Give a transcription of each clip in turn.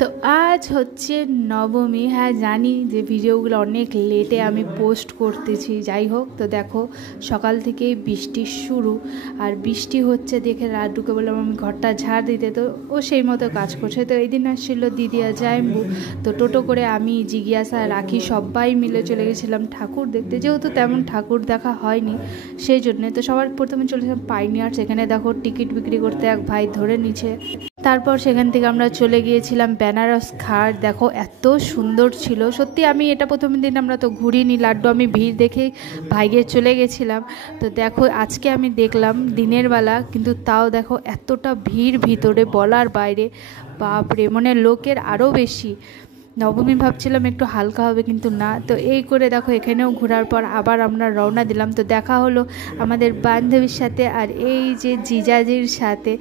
তো আজ হচ্ছে নবমী। হ্যাঁ জানি যে ভিডিওগুলো অনেক লেটে আমি পোস্ট করতেছি, যাই হোক। তো দেখো সকাল থেকেই বৃষ্টি শুরু, আর বৃষ্টি হচ্ছে দেখে লাড্ডুকে বললাম আমি ঘরটা ঝাড় দিতে, তো ও সেই মতো কাজ করছে। তো এই দিন আসছিল দিদি আর জাইম্বু, তো টোটো করে আমি জিজ্ঞাসা রাখি সবাই মিলে চলে গেছিলাম ঠাকুর দেখতে, যেহেতু তেমন ঠাকুর দেখা হয়নি সেই জন্যে। তো সবার প্রথমে চলেছিলাম পাইনিয়ার, সেখানে দেখো টিকিট বিক্রি করতে এক ভাই ধরে নিচ্ছে। তারপর সেখান থেকে আমরা চলে গিয়েছিলাম বেনারস ঘাট। দেখো এত সুন্দর ছিল সত্যি। আমি এটা প্রথম দিন আমরা তো ঘুরিনি, লাড্ডু আমি ভিড় দেখে ভাইগে চলে গেছিলাম। তো দেখো আজকে আমি দেখলাম দিনের বেলা, কিন্তু তাও দেখো এতটা ভিড় ভিতরে বলার বাইরে, বাপরে, মানে লোকের আরও বেশি। নবমী ভাবছিলাম একটু হালকা হবে, কিন্তু না। তো এই করে দেখো এখানেও ঘোরার পর আবার আমরা রওনা দিলাম। তো দেখা হলো আমাদের বান্ধবীর সাথে আর এই যে জিজাজির সাথে।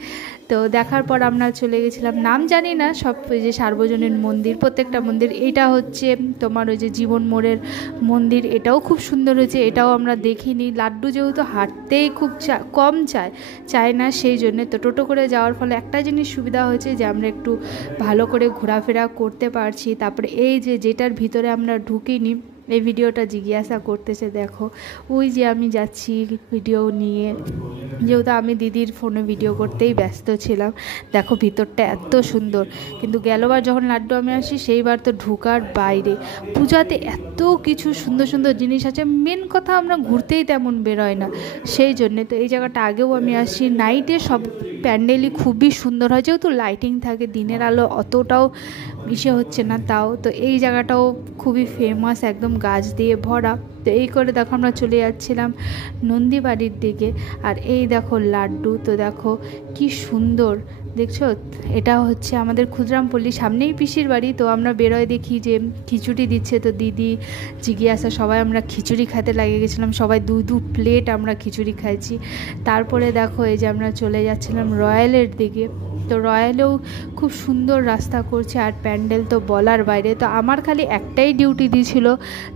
তো দেখার পর আমরা চলে গেছিলাম, নাম জানি না, সব ওই যে সার্বজনীন মন্দির, প্রত্যেকটা মন্দির। এইটা হচ্ছে তোমার ওই যে জীবন মোড়ের মন্দির, এটাও খুব সুন্দর হয়েছে, এটাও আমরা দেখিনি। লাড্ডু যেহেতু হাঁটতেই খুব কম চায় না, সেই জন্যে। তো টোটো করে যাওয়ার ফলে একটা জিনিস সুবিধা হয়েছে যে আমরা একটু ভালো করে ঘোরাফেরা করতে পারছি। তারপরে এই যে যেটার ভিতরে আমরা ঢুকিনি, এই ভিডিওটা জিজ্ঞাসা করতেছে, দেখো ওই যে আমি যাচ্ছি ভিডিও নিয়ে, যেহেতু আমি দিদির ফোনে ভিডিও করতেই ব্যস্ত ছিলাম। দেখো ভিতরটা এত সুন্দর, কিন্তু গেলবার যখন লাড্ডু আমি আসি সেইবার তো ঢুকার বাইরে। পূজাতে এত কিছু সুন্দর সুন্দর জিনিস আছে, মেন কথা আমরা ঘুরতেই তেমন বেরোয় না, সেই জন্যে। তো এই জায়গাটা আগেও আমি আসি, নাইটে সব প্যান্ডেলই খুবই সুন্দর হয়, যেহেতু লাইটিং থাকে, দিনের আলো অতটাও মিশে হচ্ছে না তাও। তো এই জায়গাটাও খুবই ফেমাস, একদম গাছ দিয়ে ভরা। তো এই করে দেখো আমরা চলে যাচ্ছিলাম নন্দীবাড়ির দিকে, আর এই দেখো লাড্ডু। তো দেখো কি সুন্দর দেখছো, এটা হচ্ছে আমাদের ক্ষুদিরামপল্লী, সামনেই পিসির বাড়ি। তো আমরা বেরোয় দেখি যে খিচুড়ি দিচ্ছে, তো দিদি জিজ্ঞাসা সবাই আমরা খিচুড়ি খেতে লাগিয়ে গেছিলাম, সবাই দু প্লেট আমরা খিচুড়ি খাইছি। তারপরে দেখো এই যে আমরা চলে যাচ্ছিলাম রয়্যালের দিকে। তো রয়্যালেও খুব সুন্দর রাস্তা করছে, আর প্যান্ডেল তো বলার বাইরে। তো আমার খালি একটাই ডিউটি দিয়েছিল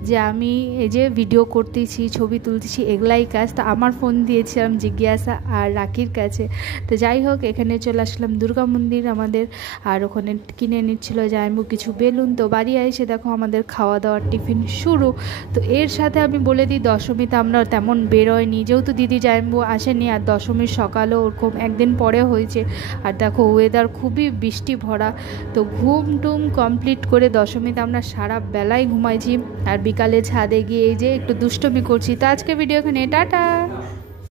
যে আমি এই যে ভিডিও করতেছি, ছবি তুলতেছি, এগুলাই কাজ। তো আমার ফোন দিয়েছিলাম জিজ্ঞাসা আর রাকির কাছে। তো যাই হোক এখানে চলে আসলাম দুর্গা মন্দির আমাদের, আর ওখানে কিনে নিচ্ছিল জাইম্বু কিছু বেলুন। তো বাড়ি এসে দেখো আমাদের খাওয়া দাওয়ার টিফিন শুরু। তো এর সাথে আমি বলে দিই দশমীতে আমরা তেমন বেরোয়নি, যেহেতু দিদি জাইম্বু আসেনি, আর দশমীর সকালেও ওরকম একদিন পরে হয়েছে। আর দেখো ওয়েদার খুবই বৃষ্টি ভরা। তো ঘুম টুম কমপ্লিট করে দশমীতে আমরা সারা বেলায় ঘুমাইছি, আর বিকালে ছাদে গিয়ে এই যে একটু দুষ্টুমি করছি। তো আজকে ভিডিও এখানে, টাটা।